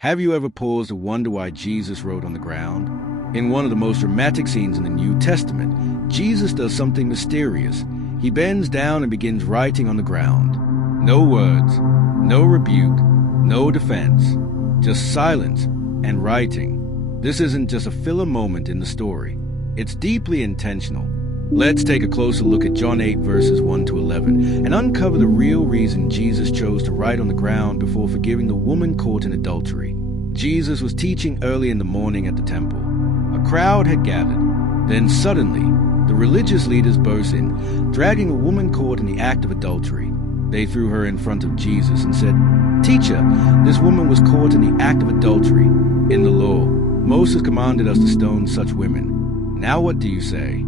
Have you ever paused to wonder why Jesus wrote on the ground? In one of the most dramatic scenes in the New Testament, Jesus does something mysterious. He bends down and begins writing on the ground. No words, no rebuke, no defense, just silence and writing. This isn't just a filler moment in the story. It's deeply intentional. Let's take a closer look at John 8 verses 1 to 11 and uncover the real reason Jesus chose to write on the ground before forgiving the woman caught in adultery. Jesus was teaching early in the morning at the temple. A crowd had gathered. Then suddenly, the religious leaders burst in, dragging a woman caught in the act of adultery. They threw her in front of Jesus and said, "Teacher, this woman was caught in the act of adultery. In the law, Moses commanded us to stone such women. Now what do you say?"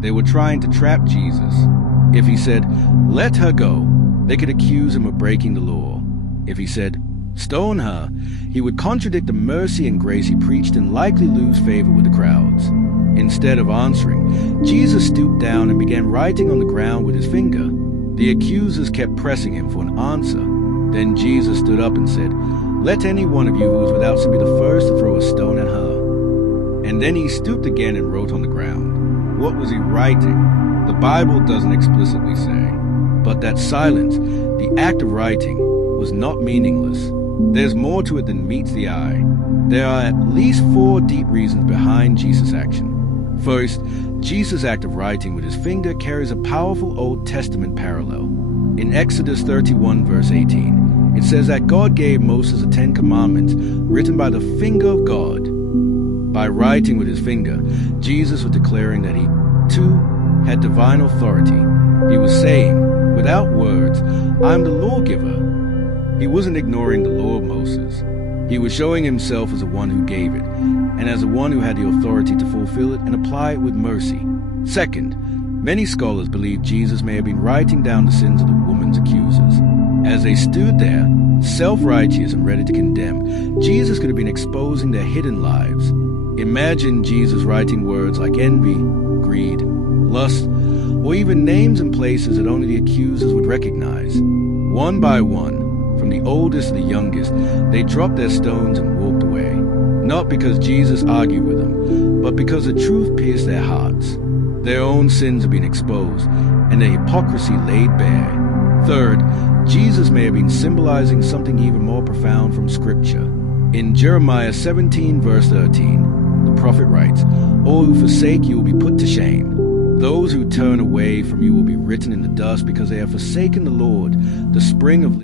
They were trying to trap Jesus. If he said, "Let her go," they could accuse him of breaking the law. If he said, "Stone her," he would contradict the mercy and grace he preached and likely lose favor with the crowds. Instead of answering, Jesus stooped down and began writing on the ground with his finger. The accusers kept pressing him for an answer. Then Jesus stood up and said, "Let any one of you who is without sin be the first to throw a stone at her." And then he stooped again and wrote on the ground. What was he writing? The Bible doesn't explicitly say. But that silence, the act of writing, was not meaningless. There's more to it than meets the eye. There are at least 4 deep reasons behind Jesus' action. First, Jesus' act of writing with his finger carries a powerful Old Testament parallel. In Exodus 31 verse 18, it says that God gave Moses the 10 Commandments written by the finger of God. By writing with his finger, Jesus was declaring that he, too, had divine authority. He was saying, without words, "I'm the lawgiver." He wasn't ignoring the law of Moses. He was showing himself as the one who gave it, and as the one who had the authority to fulfill it and apply it with mercy. Second, many scholars believe Jesus may have been writing down the sins of the woman's accusers. As they stood there, self-righteous and ready to condemn, Jesus could have been exposing their hidden lives. Imagine Jesus writing words like envy, greed, lust, or even names and places that only the accusers would recognize. One by one, from the oldest to the youngest, they dropped their stones and walked away. Not because Jesus argued with them, but because the truth pierced their hearts. Their own sins had been exposed, and their hypocrisy laid bare. Third, Jesus may have been symbolizing something even more profound from Scripture. In Jeremiah 17 verse 13, the prophet writes, "All who forsake you will be put to shame. Those who turn away from you will be written in the dust because they have forsaken the Lord, the spring of